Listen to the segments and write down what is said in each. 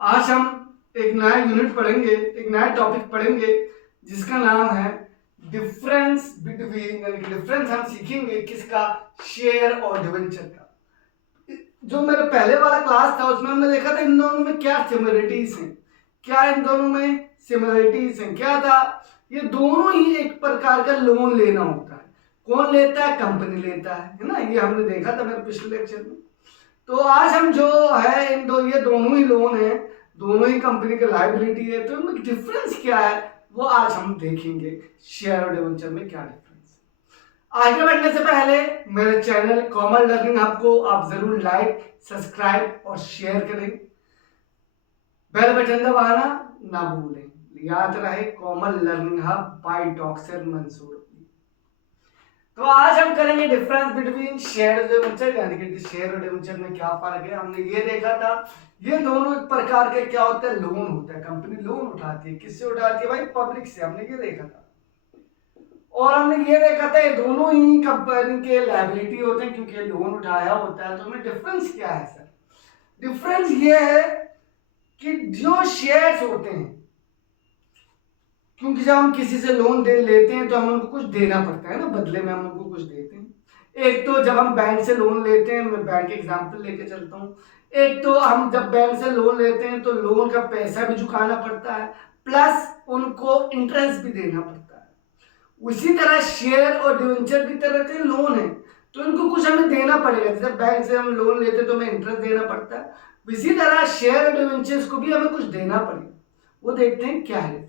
आज हम एक नया यूनिट पढ़ेंगे, एक नया टॉपिक पढ़ेंगे जिसका नाम है डिफरेंस बिटवीन, यानी कि डिफरेंस हम सीखेंगे किसका, शेयर और डिवेंचर का। जो मेरा पहले वाला क्लास था उसमें हमने देखा था इन दोनों में क्या सिमिलरिटीज हैं, क्या इन दोनों में सिमिलरिटीज हैं। क्या था, ये दोनों ही एक प्रकार का लोन लेना होता है। कौन लेता है? कंपनी लेता है ना। ये हमने देखा था मेरे पिछले लेक्चर में। तो आज हम जो है ये दोनों ही लोन है, दोनों ही कंपनी की लायबिलिटी है, तो इनमें डिफरेंस क्या है वो आज हम देखेंगे। शेयर और डिवेंचर में क्या डिफरेंस है। आगे बढ़ने से पहले मेरे चैनल कॉमन लर्निंग हब को आप जरूर लाइक, सब्सक्राइब और शेयर करें। बेल बटन दबाना ना भूलें। याद रहे, common learning hub by doctor Mansoor. तो आज हम करेंगे डिफरेंस बिटवीन शेयर और डिवेंचर, यानी कि शेयर और डिवेंचर में क्या फर्क है। हमने ये देखा था ये दोनों एक प्रकार के क्या होता है, लोन होता है। कंपनी लोन उठाती है, किससे उठाती है भाई? पब्लिक से। हमने ये देखा था। और हमने ये देखा था ये दोनों ही कंपनी के लायबिलिटी होते हैं क्योंकि लोन उठाया होता है। तो हमें डिफरेंस क्या है सर? डिफरेंस ये है कि जो शेयर्स होते हैं, क्योंकि जब हम किसी से लोन दे लेते हैं तो हम उनको कुछ देना पड़ता है ना, बदले में हम उनको कुछ देते हैं। एक तो जब हम बैंक से लोन लेते हैं, मैं बैंक एग्जांपल लेके चलता हूँ। एक तो हम जब बैंक से लोन लेते हैं तो लोन का पैसा भी चुकाना पड़ता है, प्लस उनको इंटरेस्ट भी देना पड़ता है। उसी तरह शेयर और डिवेंचर की तरह के लोन है, तो इनको कुछ हमें देना पड़ेगा। जब बैंक से हम लोन लेते हैं तो हमें इंटरेस्ट देना पड़ता है। इसी तरह शेयर और डिवेंचर्स को भी हमें कुछ देना पड़ेगा। वो देखते हैं क्या है।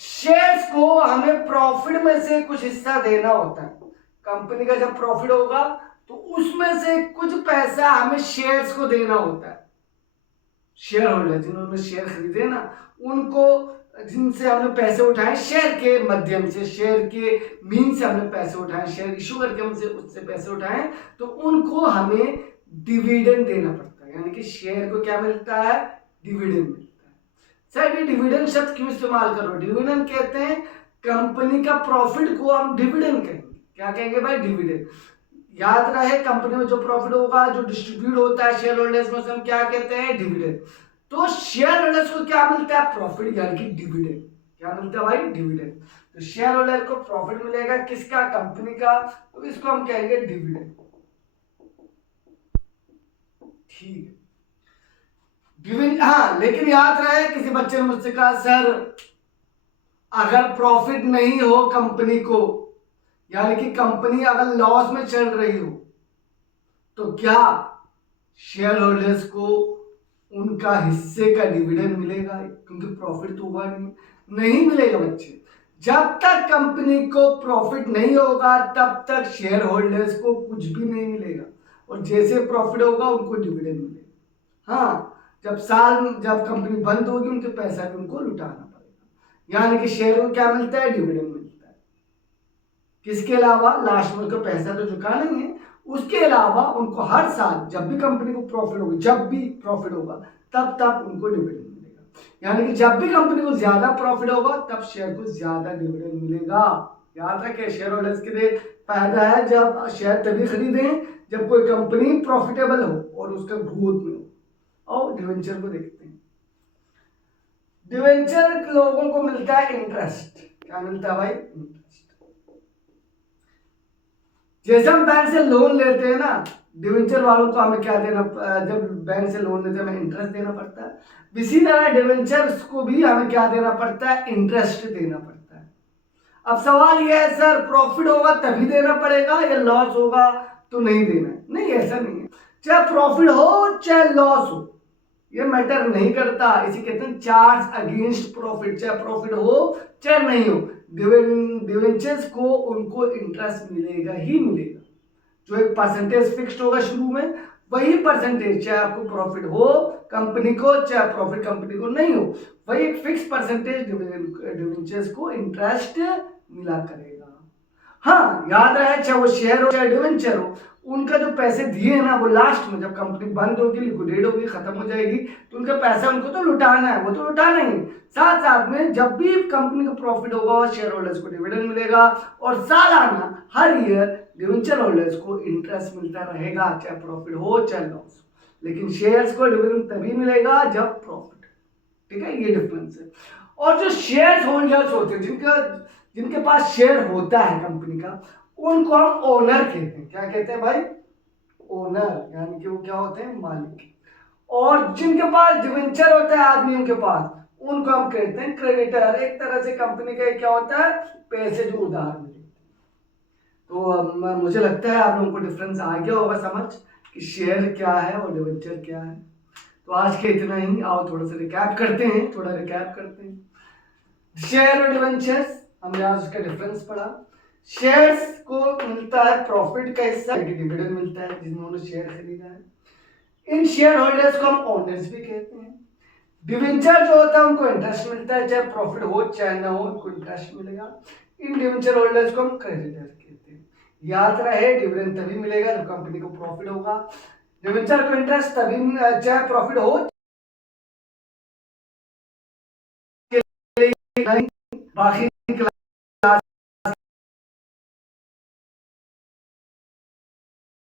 शेयर्स को हमें प्रॉफिट में से कुछ हिस्सा देना होता है। कंपनी का जब प्रॉफिट होगा तो उसमें से कुछ पैसा हमें शेयर्स को देना होता है। शेयर होल्डर जिन्होंने शेयर खरीदे ना, उनको, जिनसे हमने पैसे उठाए शेयर के माध्यम से, शेयर के मीन से हमने पैसे उठाए, शेयर इशू करके हमसे उससे पैसे उठाए, तो उनको हमें डिविडेंड देना पड़ता है। यानी कि शेयर को क्या मिलता है? डिविडेंड मिलता है। सर ये डिविडेंड शब्द क्यों इस्तेमाल कर रहे हो? डिविडेंड कहते हैं कंपनी का प्रॉफिट को हम डिविडेंड कहेंगे। क्या कहेंगे भाई? डिविडेंड। याद रहे, कंपनी में जो प्रॉफिट होगा, जो डिस्ट्रीब्यूट होता है शेयर होल्डर्स में, हम क्या कहते हैं? डिविडेंड। तो शेयर होल्डर्स को क्या मिलता है? प्रॉफिट, यानी कि डिविडेंड। क्या मिलता है भाई? डिविडेंड। तो शेयर होल्डर को प्रॉफिट मिलेगा किसका? कंपनी का। तो इसको हम कहेंगे डिविडेंड। ठीक है। हाँ, लेकिन याद रहे, किसी बच्चे ने मुझसे कहा सर अगर प्रॉफिट नहीं हो कंपनी को, यानी कि कंपनी अगर लॉस में चल रही हो, तो क्या शेयर होल्डर्स को उनका हिस्से का डिविडेंड मिलेगा? क्योंकि प्रॉफिट तो हुआ नहीं मिलेगा बच्चे। जब तक कंपनी को प्रॉफिट नहीं होगा तब तक शेयर होल्डर्स को कुछ भी नहीं मिलेगा, और जैसे प्रॉफिट होगा उनको डिविडेंड मिलेगा। हाँ, जब कंपनी बंद होगी उनके पैसा भी उनको लुटाना पड़ेगा। यानी कि शेयर को क्या मिलता है? डिविडेंड मिलता है। किसके अलावा? लास्ट में उनको पैसा तो चुकाना ही है, उसके अलावा उनको हर साल जब भी कंपनी को प्रॉफिट होगा, जब भी प्रॉफिट होगा तब तब उनको डिविडेंड मिलेगा। यानी कि जब भी कंपनी को ज्यादा प्रॉफिट होगा तब शेयर को ज्यादा डिविडेंड मिलेगा। याद रखें, शेयर होल्डर्स के लिए फायदा है जब शेयर तभी खरीदें जब कोई कंपनी प्रॉफिटेबल हो और उसका ग्रोथ में हो। और डिवेंचर को देखते हैं। डिवेंचर लोगों को मिलता है इंटरेस्ट। क्या मिलता है भाई? इंटरेस्ट। जैसे हम बैंक से लोन लेते हैं ना, डिवेंचर वालों को हमें क्या देना, जब बैंक से लोन लेते हैं हमें इंटरेस्ट देना पड़ता है। इसी तरह डिवेंचर्स को भी हमें क्या देना पड़ता है? इंटरेस्ट देना पड़ता है। अब सवाल यह है सर प्रॉफिट होगा तभी देना पड़ेगा या लॉस होगा तो नहीं देना है? नहीं, ऐसा नहीं है। चाहे प्रॉफिट हो चाहे लॉस हो, ये मैटर नहीं करता। इसे कहते हैं चार्ज अगेंस्ट प्रॉफिट। चाहे प्रॉफिट हो चाहे नहीं हो, डिवेंचर्स को उनको इंटरेस्ट मिलेगा ही मिलेगा। जो एक परसेंटेज फिक्स्ड होगा शुरू में, वही परसेंटेज, चाहे आपको प्रॉफिट हो कंपनी को चाहे प्रॉफिट कंपनी को नहीं हो, वही एक फिक्स परसेंटेज डिवेंचर्स को इंटरेस्ट मिला करेगा। हाँ, याद रहे, चाहे वो शेयर हो चाहे डिवेंचर हो, उनका जो पैसे दिए हैं ना, वो लास्ट में जब कंपनी बंद होगी, लिक्विडेट होगी, खत्म हो जाएगी, तो उनका पैसा उनको तो लुटाना है, वो तो लुटाना ही। साथ साथ में जब भी कंपनी का प्रॉफिट होगा शेयर होल्डर्स को डिविडेंड मिलेगा, और सालाना हर ईयर डिवेंचर होल्डर्स को इंटरेस्ट मिलता रहेगा, चाहे प्रॉफिट हो चाहे लॉस। लेकिन शेयर्स को डिविडेंड तभी मिलेगा जब प्रॉफिट। ठीक है, ये डिफरेंस है। और जो शेयर होल्डर्स होते हैं, जिनके पास शेयर होता है कंपनी का, उनको हम ओनर कहते हैं। क्या कहते हैं भाई? ओनर, यानी कि वो क्या होते हैं? मालिक। और जिनके पास डिवेंचर होता है आदमियों के पास, उनको हम कहते हैं क्रेडिटर। एक तरह से कंपनी का क्या होता है? पैसे जो उधार मिले। तो मुझे लगता है आप लोगों को डिफरेंस आ गया होगा समझ कि शेयर क्या है और डिवेंचर क्या है। तो आज के इतना ही। आओ थोड़ा सा रिकैप करते हैं। शेयर और डिवेंचर्स, हमने आज उसका डिफरेंस पढ़ा। शेयर्स को मिलता है प्रॉफिट का हिस्सा, डिविडेंड मिलता है जिन्होंने शेयर खरीदा है। इन शेयर होल्डर्स को हम ओनर्स भी कहते हैं। डिवेंचर जो होता है उनको इंटरेस्ट मिलता है, चाहे प्रॉफिट हो चाहे ना हो, उनको इंटरेस्ट मिलेगा। इन डिवेंचर होल्डर्स को हम क्रेडिटर कहते हैं। याद रहे, डिविडेंड तभी मिलेगा जब कंपनी को प्रॉफिट होगा। डिवेंचर को इंटरेस्ट तभी चाहे प्रॉफिट हो, बाकी